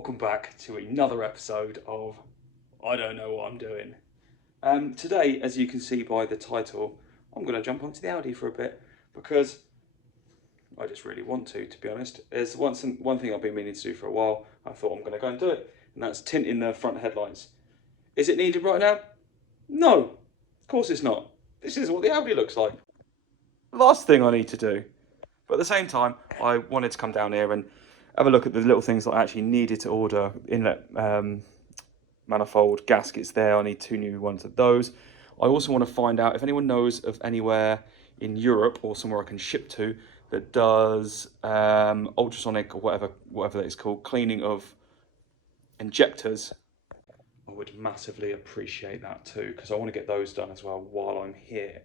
Welcome back to another episode of I Don't Know What I'm Doing. Today, as you can see by the title, I'm going to jump onto the Audi for a bit because I just really want to be honest. There's one thing I've been meaning to do for a while. I thought I'm going to go and do it, and that's tinting the front headlights. Is it needed right now? No, of course it's not. This is what the Audi looks like. Last thing I need to do. But at the same time, I wanted to come down here and have a look at the little things that I actually needed to order. Inlet manifold gaskets there. I need 2 new ones of those. I also want to find out if anyone knows of anywhere in Europe or somewhere I can ship to that does ultrasonic or whatever that is called, cleaning of injectors. I would massively appreciate that too, because I want to get those done as well while I'm here.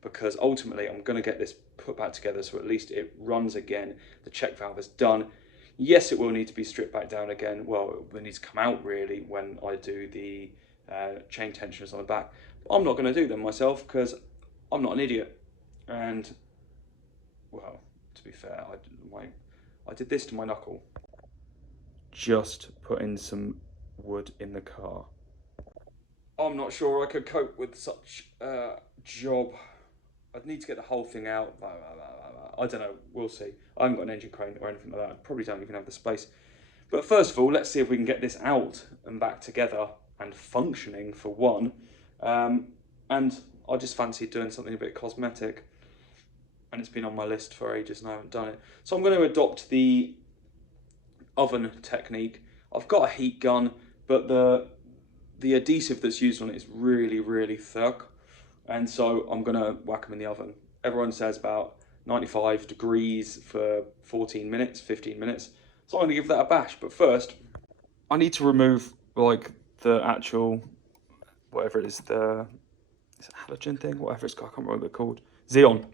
Because ultimately I'm going to get this put back together so at least it runs again. The check valve is done. Yes, it will need to be stripped back down again. Well, it will need to come out really when I do the chain tensioners on the back. But I'm not going to do them myself because I'm not an idiot. And, well, to be fair, I did this to my knuckle. Just putting some wood in the car. I'm not sure I could cope with such a job. I'd need to get the whole thing out. I don't know, we'll see. I haven't got an engine crane or anything like that. I probably don't even have the space. But first of all, let's see if we can get this out and back together and functioning for one. And I just fancied doing something a bit cosmetic. And it's been on my list for ages and I haven't done it. So I'm going to adopt the oven technique. I've got a heat gun, but the adhesive that's used on it is really, really thick. And so I'm going to whack them in the oven. Everyone says about 95 degrees for 14 minutes, 15 minutes. So I'm going to give that a bash. But first, I need to remove like the actual, whatever it is, is it halogen thing? Whatever it's called, I can't remember what they're called. Xeon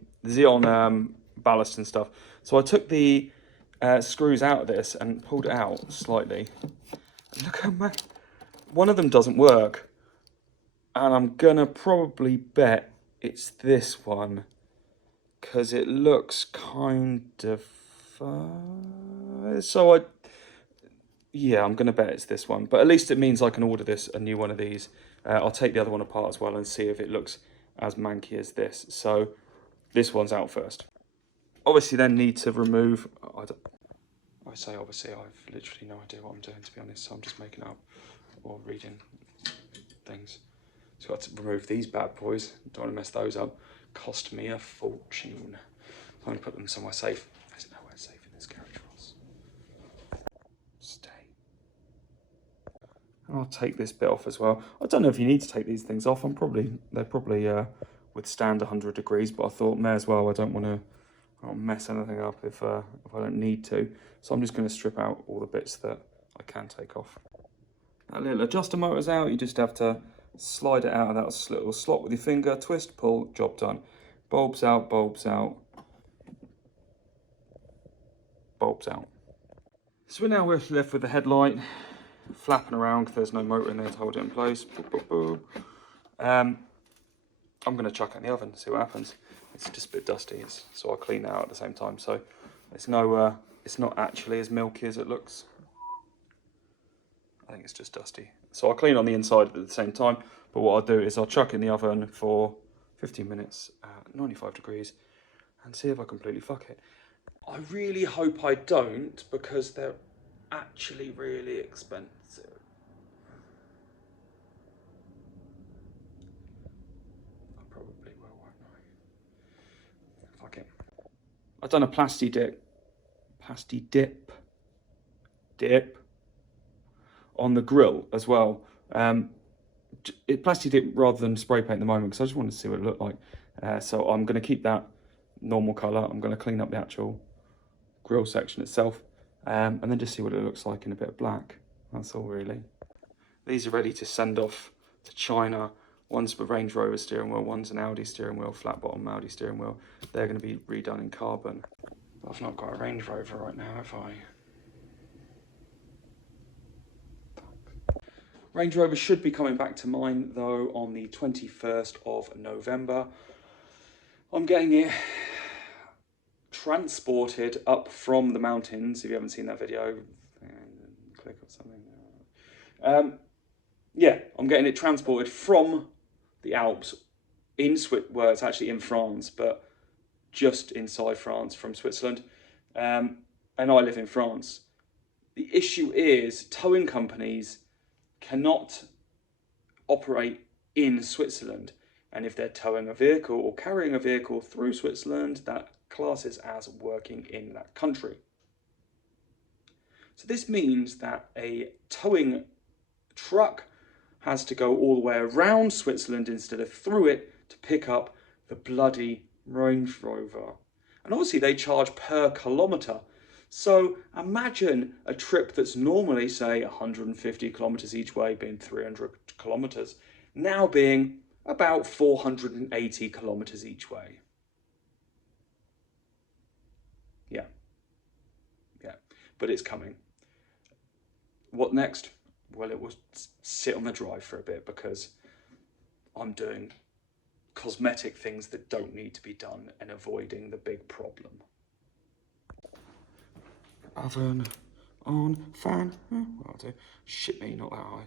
ballast and stuff. So I took the screws out of this and pulled it out slightly. Look how much, one of them doesn't work. And I'm gonna probably bet it's this one because it looks kind of yeah, I'm gonna bet it's this one, but at least it means I can order a new one of these. I'll take the other one apart as well and see if it looks as manky as this. So this one's out first. Obviously then need to remove, I say obviously, I've literally no idea what I'm doing, to be honest, so I'm just making up or reading things. So I've got to remove these bad boys. Don't want to mess those up. Cost me a fortune. I'm going to put them somewhere safe. There's nowhere safe in this garage, Ross. Stay. And I'll take this bit off as well. I don't know if you need to take these things off. They probably withstand 100 degrees, but I thought may as well. I don't want to mess anything up if I don't need to. So I'm just going to strip out all the bits that I can take off. That little adjuster motor's out. You just have to slide it out of that little slot with your finger, twist, pull, job done. Bulbs out, bulbs out, bulbs out. So now we're left with the headlight flapping around because there's no motor in there to hold it in place. I'm going to chuck it in the oven, see what happens. It's just a bit dusty, so I'll clean that out at the same time. So it's not actually as milky as it looks. I think it's just dusty. So I'll clean on the inside at the same time, but what I'll do is I'll chuck it in the oven for 15 minutes at 95 degrees and see if I completely fuck it. I really hope I don't, because they're actually really expensive. I probably will, won't I? Fuck it. I've done a plasti dip on the grill as well. Plasti dip rather than spray paint at the moment because I just wanted to see what it looked like. So I'm going to keep that normal colour. I'm going to clean up the actual grill section itself and then just see what it looks like in a bit of black. That's all really. These are ready to send off to China. One's a Range Rover steering wheel, one's an Audi steering wheel, flat bottom Audi steering wheel. They're going to be redone in carbon. But I've not got a Range Rover right now, have I? Range Rover should be coming back to mine though on the 21st of November. I'm getting it transported up from the mountains. If you haven't seen that video, click something. Yeah, I'm getting it transported from the Alps in well, it's actually in France, but just inside France from Switzerland. And I live in France. The issue is towing companies cannot operate in Switzerland. And if they're towing a vehicle or carrying a vehicle through Switzerland, that classes as working in that country. So this means that a towing truck has to go all the way around Switzerland instead of through it to pick up the bloody Range Rover. And obviously they charge per kilometre. So imagine a trip that's normally, say, 150 kilometres each way, being 300 kilometres, now being about 480 kilometres each way. Yeah. But it's coming. What next? Well, it will sit on the drive for a bit because I'm doing cosmetic things that don't need to be done and avoiding the big problem. Oven on, fan, I'll do. Shit me, not that high.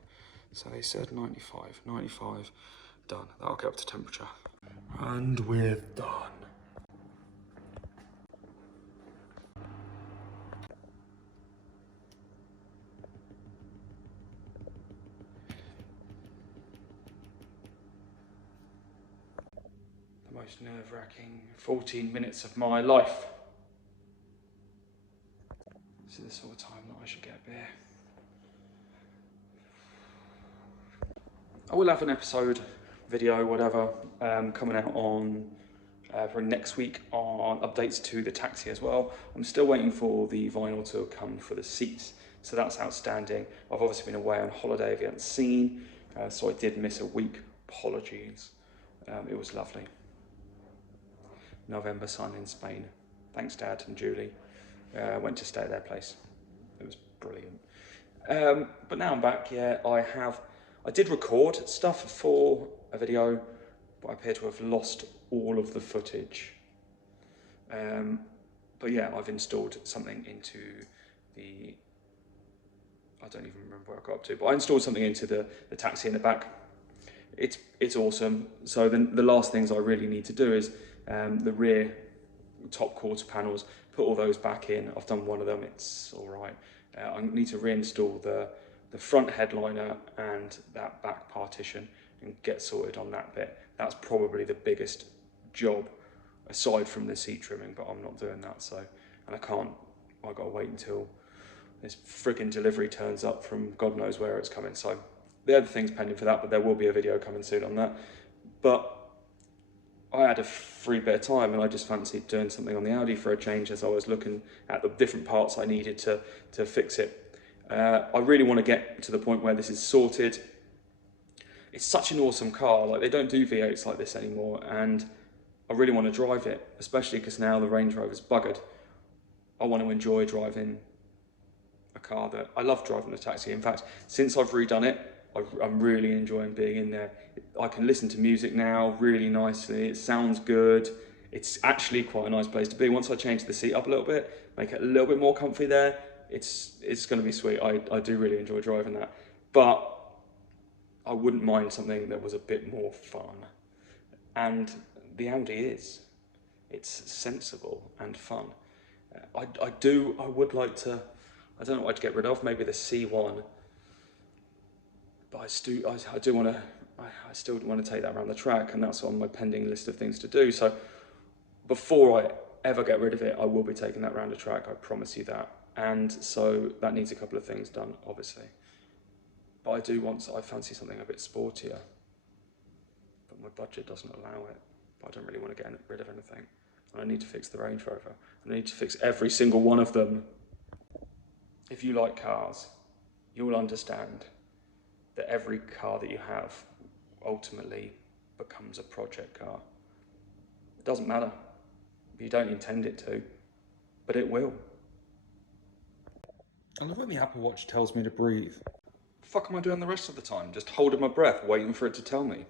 So they said 95, done. That'll get up to temperature. And we're done. The most nerve-wracking 14 minutes of my life. This is the sort of time that I should get a beer. I will have an episode, video, whatever, coming out on for next week on updates to the taxi as well. I'm still waiting for the vinyl to come for the seats, so that's outstanding. I've obviously been away on holiday, if you haven't seen, so I did miss a week. Apologies. It was lovely. November sun in Spain. Thanks, Dad and Julie. Went to stay at their place. It was brilliant. But now I'm back. Yeah, I did record stuff for a video, but I appear to have lost all of the footage. But yeah, I've installed something into the, I don't even remember where I got up to, but I installed something into the taxi in the back. It's awesome. So then the last things I really need to do is the rear top quarter panels, put all those back in. I've done one of them, it's all right. I need to reinstall the front headliner and that back partition and get sorted on that bit. That's probably the biggest job aside from the seat trimming, but I'm not doing that. So, and I've got to wait until this frigging delivery turns up from God knows where it's coming. So the other thing's pending for that, but there will be a video coming soon on that. But I had a free bit of time and I just fancied doing something on the Audi for a change as I was looking at the different parts I needed to fix it. I really want to get to the point where this is sorted. It's such an awesome car, like they don't do V8s like this anymore, and I really want to drive it, especially because now the Range Rover's buggered. I want to enjoy driving a car that, I love driving the taxi. In fact, since I've redone it, I'm really enjoying being in there. I can listen to music now really nicely, it sounds good. It's actually quite a nice place to be. Once I change the seat up a little bit, make it a little bit more comfy there, it's going to be sweet. I do really enjoy driving that. But I wouldn't mind something that was a bit more fun. And the Audi is. It's sensible and fun. I would like to, I don't know what I'd get rid of, maybe the C1. But I still want to take that around the track, and that's on my pending list of things to do. So before I ever get rid of it, I will be taking that around the track, I promise you that. And so that needs a couple of things done, obviously. But I fancy something a bit sportier. But my budget doesn't allow it. But I don't really want to get rid of anything. And I need to fix the Range Rover. I need to fix every single one of them. If you like cars, you will understand that every car that you have ultimately becomes a project car. It doesn't matter. You don't intend it to, but it will. I love when the Apple Watch tells me to breathe. What the fuck am I doing the rest of the time? Just holding my breath, waiting for it to tell me.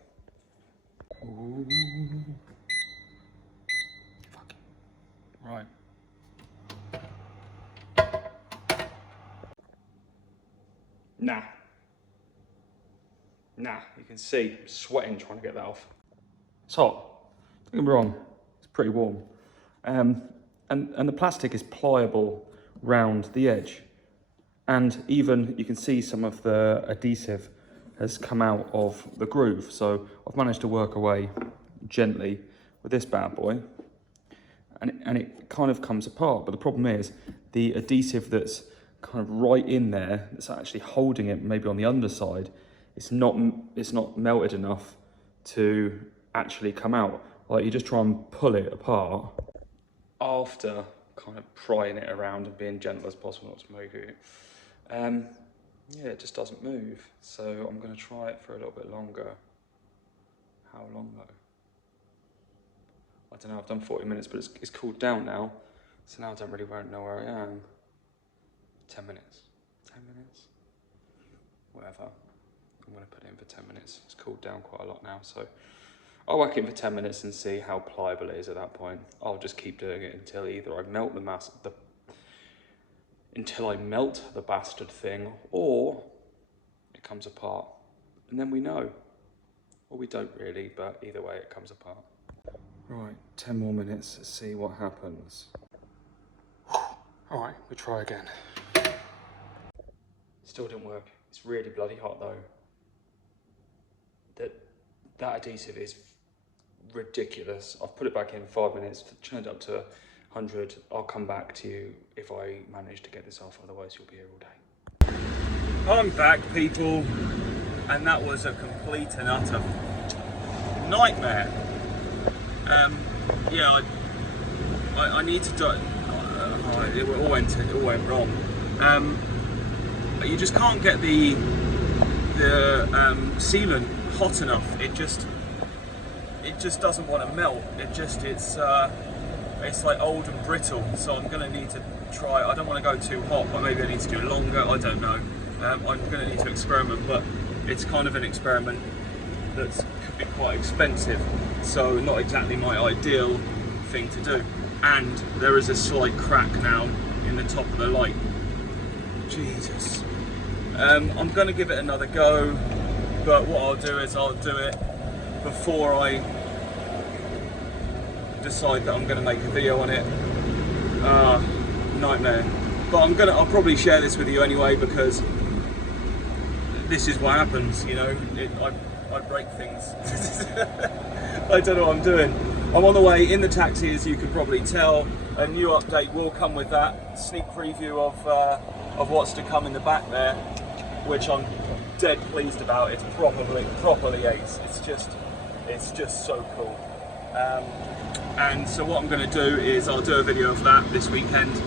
Ooh. Fuck. Right. Nah. Nah, you can see I'm sweating trying to get that off. It's hot, don't get me wrong, it's pretty warm. And the plastic is pliable round the edge. And even you can see some of the adhesive has come out of the groove. So I've managed to work away gently with this bad boy. And it kind of comes apart. But the problem is the adhesive that's kind of right in there, that's actually holding it maybe on the underside, it's not melted enough to actually come out. Like you just try and pull it apart after kind of prying it around and being gentle as possible not to move it. Yeah, it just doesn't move. So I'm going to try it for a little bit longer. How long though? I don't know, I've done 40 minutes, but it's cooled down now. So now I don't really know where I am. 10 minutes. 10 minutes? Whatever. I'm going to put it in for 10 minutes. It's cooled down quite a lot now, so I'll whack it for 10 minutes and see how pliable it is at that point. I'll just keep doing it until either I melt until I melt the bastard thing, or it comes apart. And then we know. Or we don't really, but either way it comes apart. Right, 10 more minutes to see what happens. Alright, we try again. Still didn't work. It's really bloody hot though. That adhesive is ridiculous. I've put it back in 5 minutes, turned it up to 100. I'll come back to you if I manage to get this off, otherwise you'll be here all day. I'm back, people, and that was a complete and utter nightmare. Yeah, I need to do it. It all went wrong. You just can't get the sealant hot enough. It just doesn't want to melt. It's like old and brittle. So I'm gonna need to try. I don't want to go too hot, but maybe I need to do longer. I don't know. I'm gonna need to experiment, but it's kind of an experiment that could be quite expensive. So not exactly my ideal thing to do. And there is a slight crack now in the top of the light. Jesus. I'm going to give it another go, but what I'll do is I'll do it before I decide that I'm going to make a video on it. Nightmare. But I'll probably share this with you anyway, because this is what happens, you know. I break things. I don't know what I'm doing. I'm on the way in the taxi, as you can probably tell. A new update will come with that. Sneak preview of what's to come in the back there, which I'm dead pleased about. It's properly ace. It's just so cool. And so what I'm going to do is I'll do a video of that this weekend,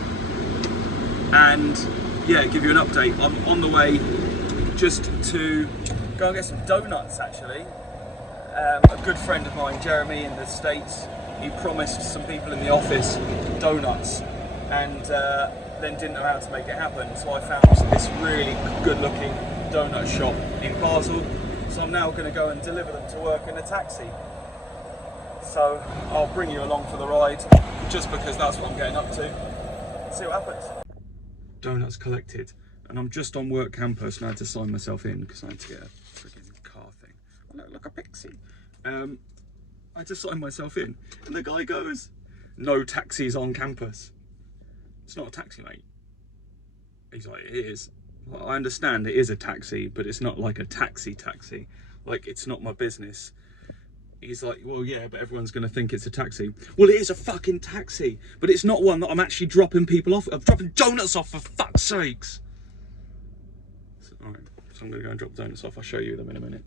and yeah, give you an update. I'm on the way just to go and get some donuts, actually. A good friend of mine, Jeremy, in the States, he promised some people in the office donuts, and then didn't know how to make it happen. So I found this really good-looking donut shop in Basel. So I'm now going to go and deliver them to work in a taxi. So I'll bring you along for the ride, just because that's what I'm getting up to. See what happens. Donuts collected, and I'm just on work campus, and I had to sign myself in because I had to get a freaking car thing. I look like a pixie. I just signed myself in, and the guy goes, "No taxis on campus." It's not a taxi, mate. He's like, "It is." Well, I understand it is a taxi, but it's not like a taxi. Like, it's not my business. He's like, "Well, yeah, but everyone's going to think it's a taxi." Well, it is a fucking taxi, but it's not one that I'm actually dropping people off. I'm dropping donuts off, for fuck's sakes. So, alright, so I'm going to go and drop donuts off. I'll show you them in a minute.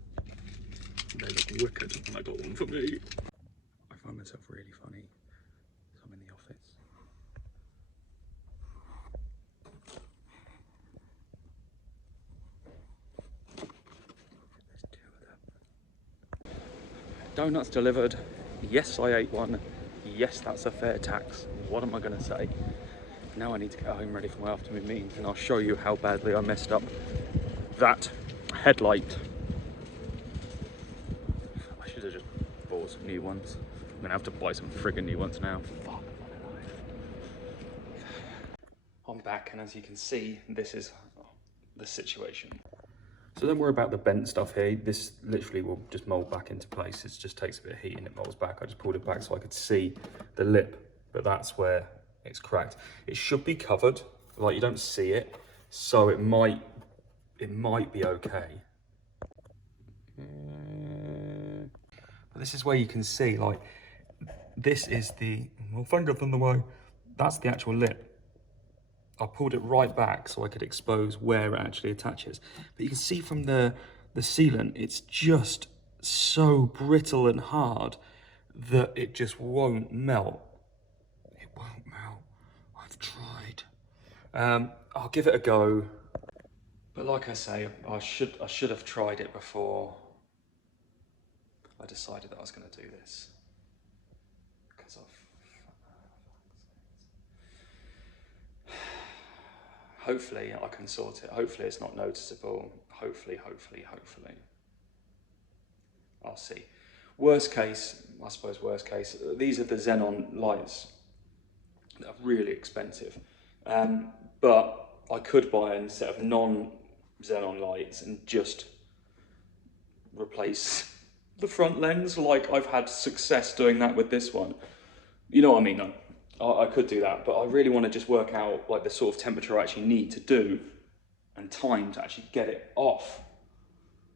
They look wicked, and I got one for me. I find myself really funny. So I'm in the office. There's 2 of them. Donuts delivered. Yes, I ate one. Yes, that's a fair tax. What am I going to say? Now I need to get home ready for my afternoon meetings, and I'll show you how badly I messed up that headlight. I should have just bought some new ones. I'm going to have to buy some friggin' new ones now. Fuck my life. I'm back, and as you can see, this is the situation. So don't worry about the bent stuff here. This literally will just mold back into place. It just takes a bit of heat and it molds back. I just pulled it back so I could see the lip, but that's where it's cracked. It should be covered, like you don't see it, so it might be okay. But this is where you can see, like, this is the, well, finger from the way, that's the actual lip. I pulled it right back so I could expose where it actually attaches. But you can see from the sealant, it's just so brittle and hard that it just won't melt. It won't melt. I've tried. I'll give it a go. But like I say, I should have tried it before I decided that I was going to do this. Because hopefully I can sort it. Hopefully it's not noticeable. Hopefully. I'll see. Worst case, I suppose worst case, these are the xenon lights. They're really expensive. But I could buy a set of non-xenon lights and just replace the front lens, like I've had success doing that with this one. You know what I mean? No. I could do that, but I really want to just work out like the sort of temperature I actually need to do and time to actually get it off.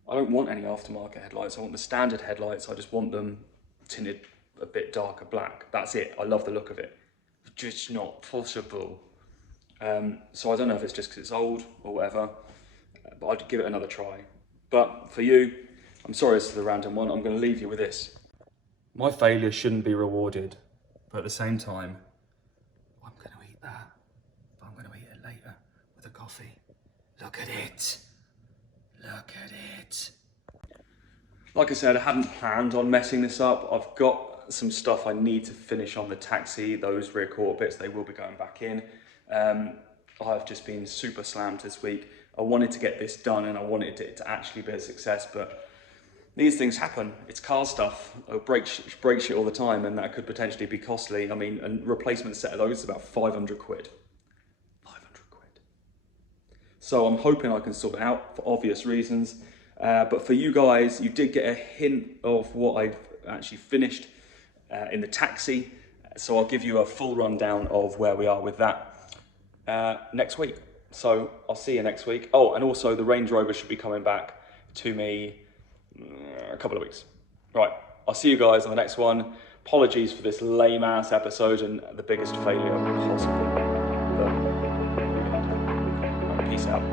I don't want any aftermarket headlights. I want the standard headlights. I just want them tinted a bit darker black. That's it. I love the look of it. It's just not possible. So I don't know if it's just because it's old or whatever, but I'd give it another try. But for you, I'm sorry this is a random one. I'm going to leave you with this. My failure shouldn't be rewarded, but at the same time, I'm going to eat that. But I'm going to eat it later with a coffee. Look at it. Look at it. Like I said, I hadn't planned on messing this up. I've got some stuff I need to finish on the taxi. Those rear quarter bits, they will be going back in. I've just been super slammed this week. I wanted to get this done and I wanted it to actually be a success, but these things happen. It's car stuff. It breaks shit all the time, and that could potentially be costly. I mean, a replacement set of those is about 500 quid. 500 quid. So I'm hoping I can sort it out for obvious reasons. But for you guys, you did get a hint of what I've actually finished in the taxi. So I'll give you a full rundown of where we are with that next week. So I'll see you next week. Oh, and also the Range Rover should be coming back to me a couple of weeks. Right, I'll see you guys on the next one. Apologies for this lame ass episode and the biggest failure possible. But peace out.